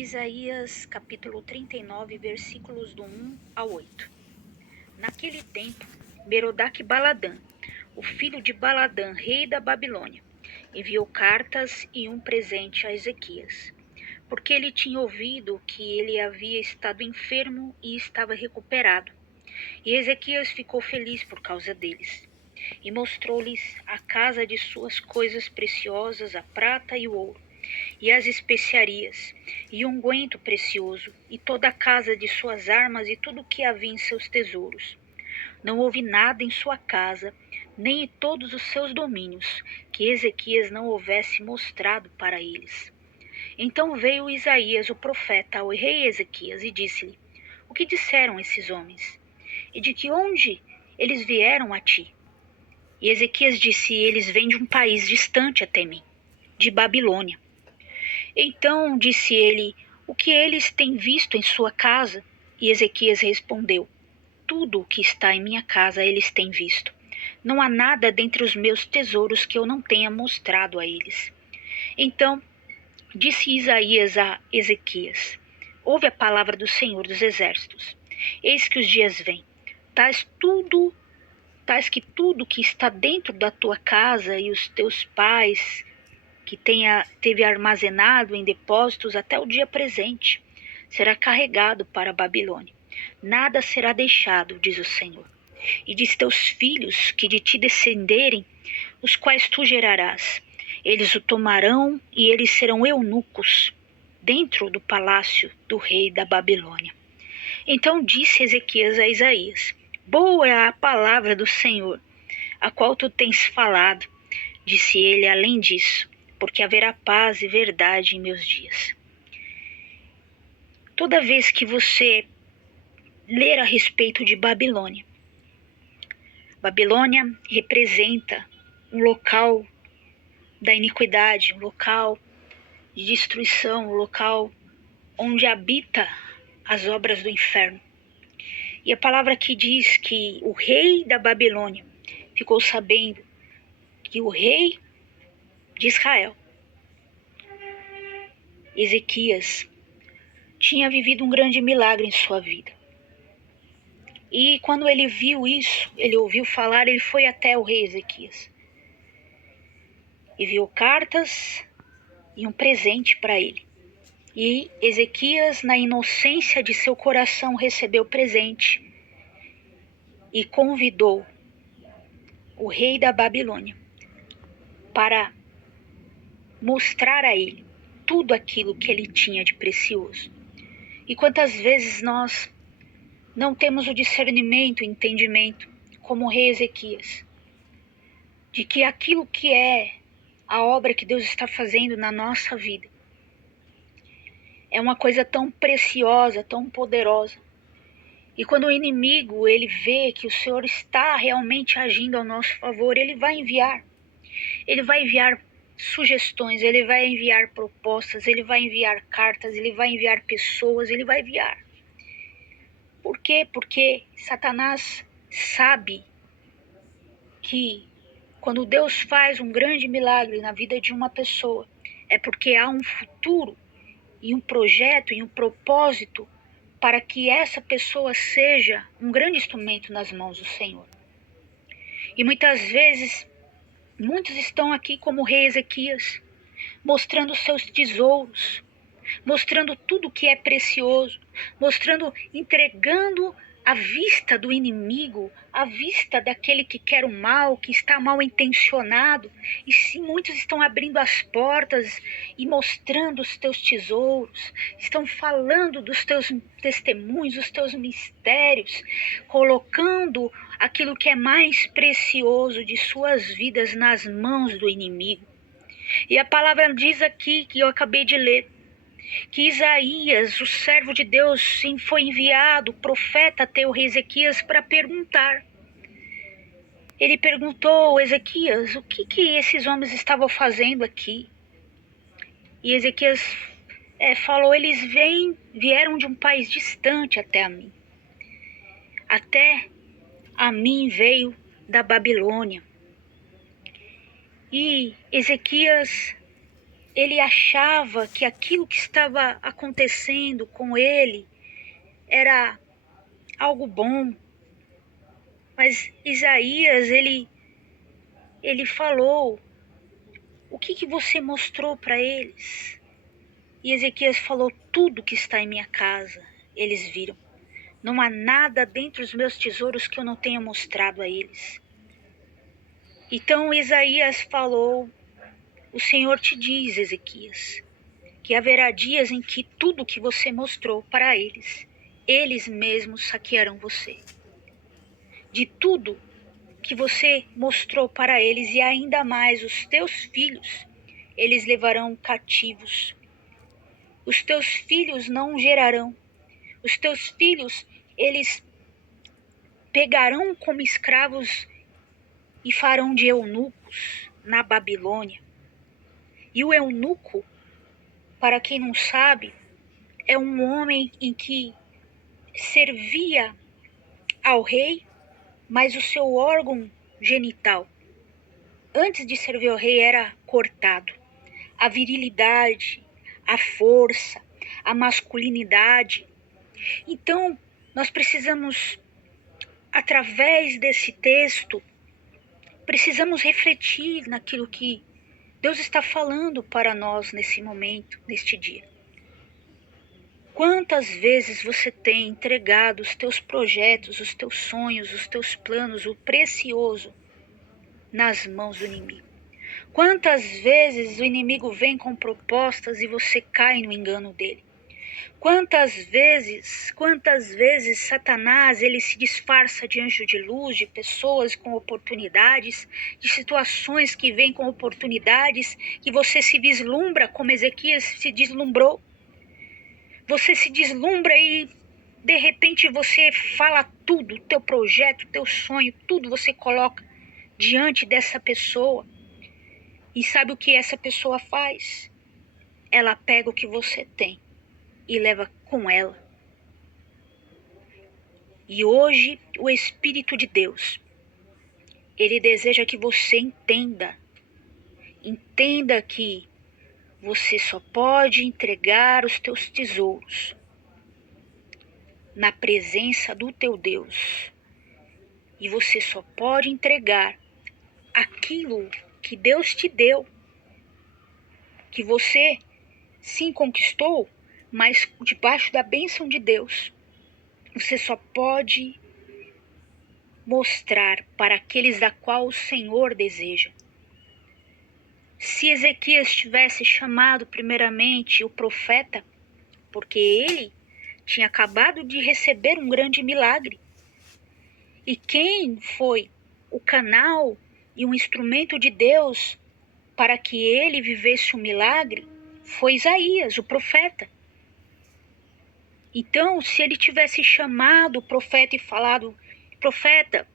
Isaías capítulo 39, versículos do 1 ao 8. Naquele tempo, Merodach-Baladã, o filho de Baladã, rei da Babilônia, enviou cartas e um presente a Ezequias, porque ele tinha ouvido que ele havia estado enfermo e estava recuperado. E Ezequias ficou feliz por causa deles, e mostrou-lhes a casa de suas coisas preciosas, a prata e o ouro, e as especiarias, e o unguento precioso, e toda a casa de suas armas, e tudo o que havia em seus tesouros. Não houve nada em sua casa, nem em todos os seus domínios, que Ezequias não houvesse mostrado para eles. Então veio Isaías, o profeta, ao rei Ezequias, e disse-lhe: O que disseram esses homens? E de que onde eles vieram a ti? E Ezequias disse: Eles vêm de um país distante até mim, de Babilônia. Então disse ele: O que eles têm visto em sua casa? E Ezequias respondeu: Tudo o que está em minha casa eles têm visto. Não há nada dentre os meus tesouros que eu não tenha mostrado a eles. Então disse Isaías a Ezequias: Ouve a palavra do Senhor dos Exércitos. Eis que os dias vêm, tais que tudo que está dentro da tua casa e os teus pais que teve armazenado em depósitos até o dia presente, será carregado para a Babilônia. Nada será deixado, diz o Senhor. E de teus filhos que de ti descenderem, os quais tu gerarás, eles o tomarão e eles serão eunucos dentro do palácio do rei da Babilônia. Então disse Ezequias a Isaías: Boa é a palavra do Senhor, a qual tu tens falado. Disse ele: Além disso, porque haverá paz e verdade em meus dias. Toda vez que você ler a respeito de Babilônia, Babilônia representa um local da iniquidade, um local de destruição, um local onde habita as obras do inferno. E a palavra aqui diz que o rei da Babilônia ficou sabendo que o rei de Israel, Ezequias, tinha vivido um grande milagre em sua vida. E quando ele viu isso, ele ouviu falar, ele foi até o rei Ezequias. Enviou cartas e um presente para ele. E Ezequias, na inocência de seu coração, recebeu o presente e convidou o rei da Babilônia para mostrar a ele tudo aquilo que ele tinha de precioso. E quantas vezes nós não temos o discernimento, o entendimento, como o rei Ezequias, de que aquilo que é a obra que Deus está fazendo na nossa vida é uma coisa tão preciosa, tão poderosa. E quando o inimigo ele vê que o Senhor está realmente agindo ao nosso favor, ele vai enviar sugestões, ele vai enviar propostas, ele vai enviar cartas, ele vai enviar pessoas, ele vai enviar. Por quê? Porque Satanás sabe que quando Deus faz um grande milagre na vida de uma pessoa, é porque há um futuro e um projeto e um propósito para que essa pessoa seja um grande instrumento nas mãos do Senhor. E muitas vezes, muitos estão aqui como o rei Ezequias, mostrando seus tesouros, mostrando tudo que é precioso, entregando à vista do inimigo, à vista daquele que quer o mal, que está mal intencionado. E sim, muitos estão abrindo as portas e mostrando os teus tesouros, estão falando dos teus testemunhos, dos teus mistérios, colocando aquilo que é mais precioso de suas vidas nas mãos do inimigo. E a palavra diz aqui, que eu acabei de ler, que Isaías, o servo de Deus, sim, foi enviado, o profeta, até o rei Ezequias para perguntar. Ele perguntou: Ezequias, o que esses homens estavam fazendo aqui? E Ezequias falou: eles vieram de um país distante até a mim. Até a mim veio da Babilônia. E Ezequias, ele achava que aquilo que estava acontecendo com ele era algo bom. Mas Isaías, ele falou: o que você mostrou para eles? E Ezequias falou: tudo que está em minha casa, eles viram. Não há nada dentro dos meus tesouros que eu não tenha mostrado a eles. Então Isaías falou: o Senhor te diz, Ezequias, que haverá dias em que tudo que você mostrou para eles, eles mesmos saquearão você. De tudo que você mostrou para eles, e ainda mais os teus filhos, eles levarão cativos. Os teus filhos não gerarão. Os teus filhos, eles pegarão como escravos e farão de eunucos na Babilônia. E o eunuco, para quem não sabe, é um homem em que servia ao rei, mas o seu órgão genital, antes de servir ao rei, era cortado. A virilidade, a força, a masculinidade. Então, nós precisamos, através desse texto, precisamos refletir naquilo que Deus está falando para nós nesse momento, neste dia. Quantas vezes você tem entregado os teus projetos, os teus sonhos, os teus planos, o precioso, nas mãos do inimigo? Quantas vezes o inimigo vem com propostas e você cai no engano dele? Quantas vezes Satanás, ele se disfarça de anjo de luz, de pessoas com oportunidades, de situações que vêm com oportunidades, que você se vislumbra como Ezequias se deslumbrou. Você se deslumbra e de repente você fala tudo, teu projeto, teu sonho, tudo você coloca diante dessa pessoa. E sabe o que essa pessoa faz? Ela pega o que você tem e leva com ela. E hoje o Espírito de Deus, ele deseja que você entenda que você só pode entregar os teus tesouros na presença do teu Deus. E você só pode entregar aquilo que Deus te deu, que você sim conquistou, mas debaixo da bênção de Deus. Você só pode mostrar para aqueles da qual o Senhor deseja. Se Ezequias tivesse chamado primeiramente o profeta, porque ele tinha acabado de receber um grande milagre, e quem foi o canal e um instrumento de Deus para que ele vivesse o milagre foi Isaías, o profeta. Então, se ele tivesse chamado o profeta e falado: profeta,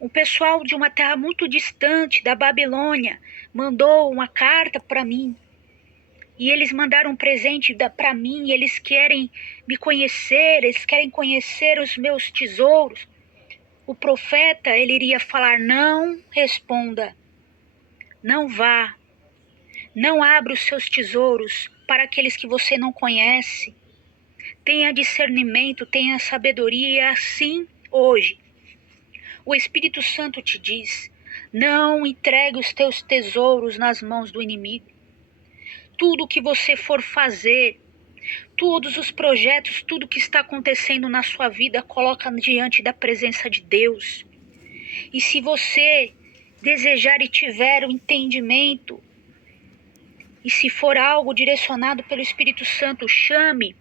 um pessoal de uma terra muito distante, da Babilônia, mandou uma carta para mim, e eles mandaram um presente para mim, eles querem me conhecer, eles querem conhecer os meus tesouros. O profeta, ele iria falar: não responda, não vá, não abra os seus tesouros para aqueles que você não conhece. Tenha discernimento, tenha sabedoria. E assim, hoje, o Espírito Santo te diz: não entregue os teus tesouros nas mãos do inimigo. Tudo que você for fazer, todos os projetos, tudo que está acontecendo na sua vida, coloca diante da presença de Deus. E se você desejar e tiver o entendimento, e se for algo direcionado pelo Espírito Santo, chame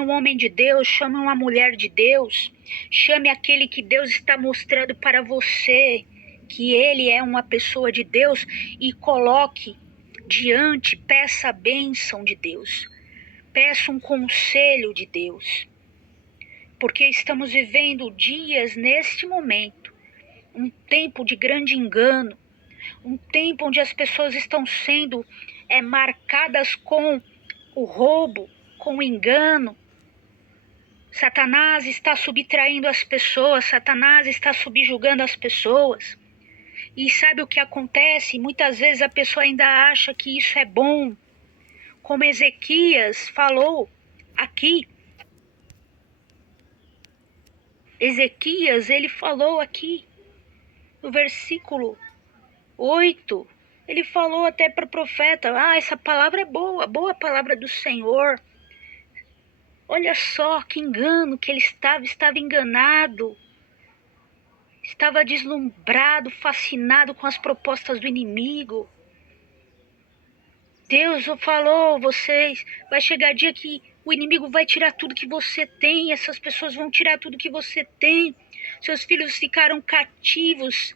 um homem de Deus, chame uma mulher de Deus, chame aquele que Deus está mostrando para você, que ele é uma pessoa de Deus, e coloque diante, peça a bênção de Deus, peça um conselho de Deus, porque estamos vivendo dias neste momento, um tempo de grande engano, um tempo onde as pessoas estão sendo marcadas com o roubo, com o engano. Satanás está subtraindo as pessoas, Satanás está subjugando as pessoas. E sabe o que acontece? Muitas vezes a pessoa ainda acha que isso é bom. Como Ezequias falou aqui. Ezequias, ele falou aqui no versículo 8. Ele falou até para o profeta: essa palavra é boa, boa palavra do Senhor. Olha só que engano que ele estava enganado. Estava deslumbrado, fascinado com as propostas do inimigo. Deus falou, vocês, vai chegar dia que o inimigo vai tirar tudo que você tem, essas pessoas vão tirar tudo que você tem. Seus filhos ficaram cativos,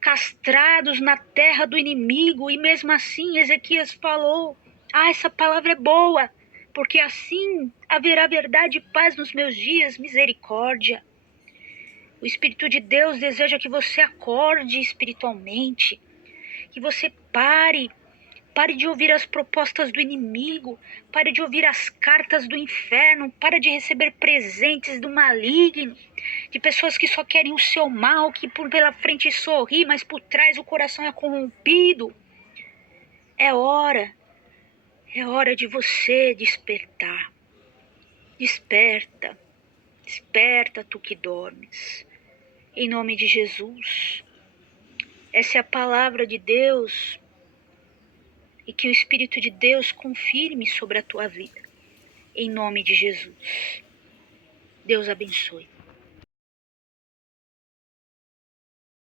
castrados na terra do inimigo, e mesmo assim Ezequias falou: essa palavra é boa, porque assim haverá verdade e paz nos meus dias, misericórdia. O Espírito de Deus deseja que você acorde espiritualmente, que você pare de ouvir as propostas do inimigo, pare de ouvir as cartas do inferno, pare de receber presentes do maligno, de pessoas que só querem o seu mal, que pela frente sorri, mas por trás o coração é corrompido. É hora de você despertar. Desperta, desperta tu que dormes. Em nome de Jesus. Essa é a palavra de Deus. E que o Espírito de Deus confirme sobre a tua vida. Em nome de Jesus. Deus abençoe.